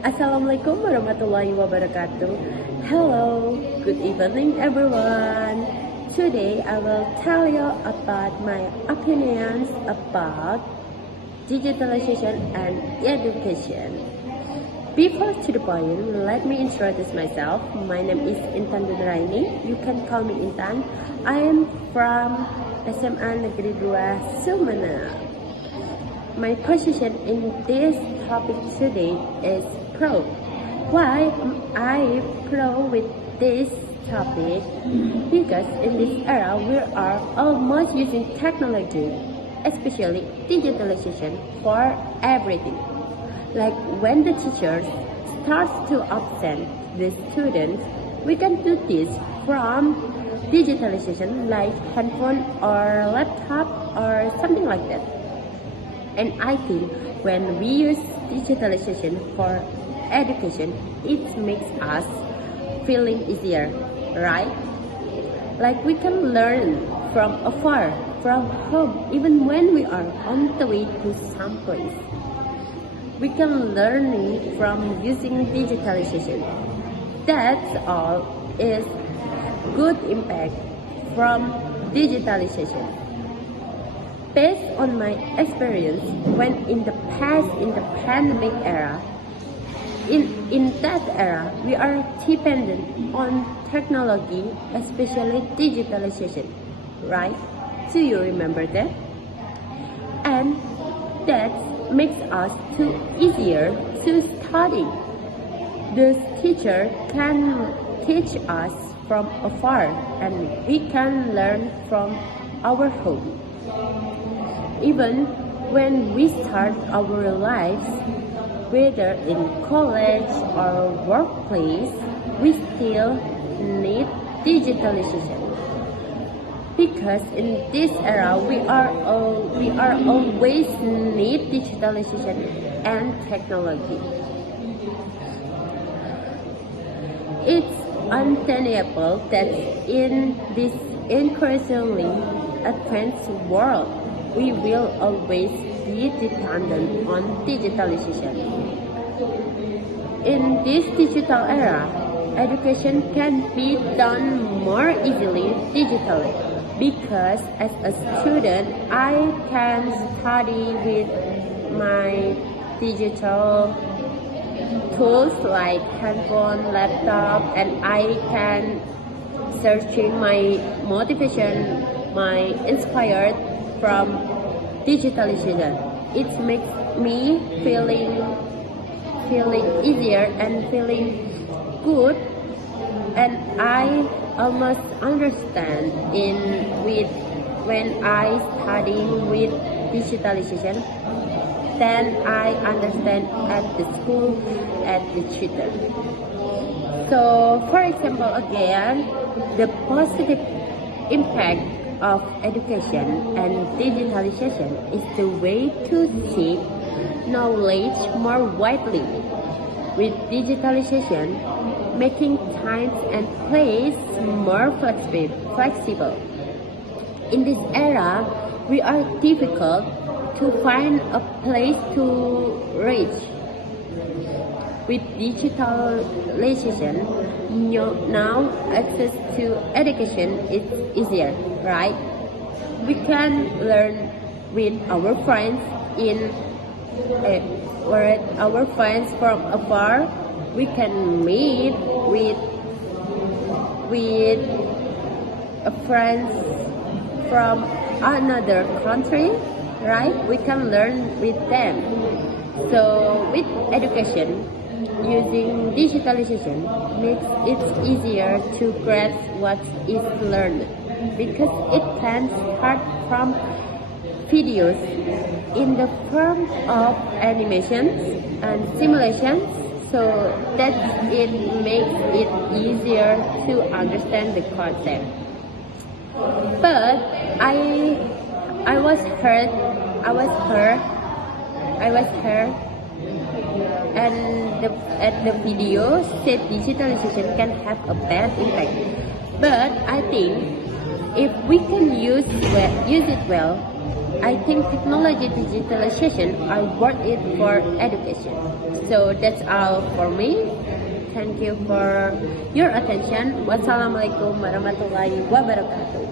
Assalamualaikum warahmatullahi wabarakatuh. Hello, good evening everyone. Today I will tell you about my opinions about digitalization and education. Before to the point, let me introduce myself. My name is Nuraini. You can call me Intan. I am from SMA Negeri 2 Sumena. My position in this topic today is pro. Why am I pro with this topic? Because in this era we are almost using technology, especially digitalization, for everything. Like when the teacher starts to absent the students, we can do this from digitalization like handphone or laptop or something like that. And I think when we use digitalization for education, it makes us feeling easier, right? Like we can learn from afar, from home, even when we are on the way to some place. We can learn it from using digitalization. That's all is good impact from digitalization. Based on my experience, when in the past, in the pandemic era, in that era, we are dependent on technology, especially digitalization, right? Do you remember that? And that makes us too easier to study. The teacher can teach us from afar, and we can learn from our home. Even when we start our lives, whether in college or workplace, we still need digitalization. Because in this era, we are always need digitalization and technology. It's undeniable that in this increasingly advanced world, we will always be dependent on digitalization. In this digital era, education can be done more easily digitally because as a student, I can study with my digital tools like handphone, laptop, and I can searching my motivation, my inspired from digitalization. It makes me feeling easier and feeling good, and I almost understand when I studying with digitalization. Then I understand at the school, at the tutor. So, for example, again, the positive impact of education and digitalization is the way to seek knowledge more widely. With digitalization, making time and place more flexible. In this era, we are difficult to find a place to reach. With digitalization, now access to education is easier, right? We can learn with our friends our friends from afar. We can meet with friends from another country, right? We can learn with them. So with education, using digitalization makes it easier to grasp what is learned because it can start from videos in the form of animations and simulations, so that it makes it easier to understand the concept. But I was hurt, and the video said digitalization can have a bad impact. But I think if we can use it well, I think technology digitalization are worth it for education. So that's all for me. Thank you for your attention. Wassalamualaikum warahmatullahi wabarakatuh.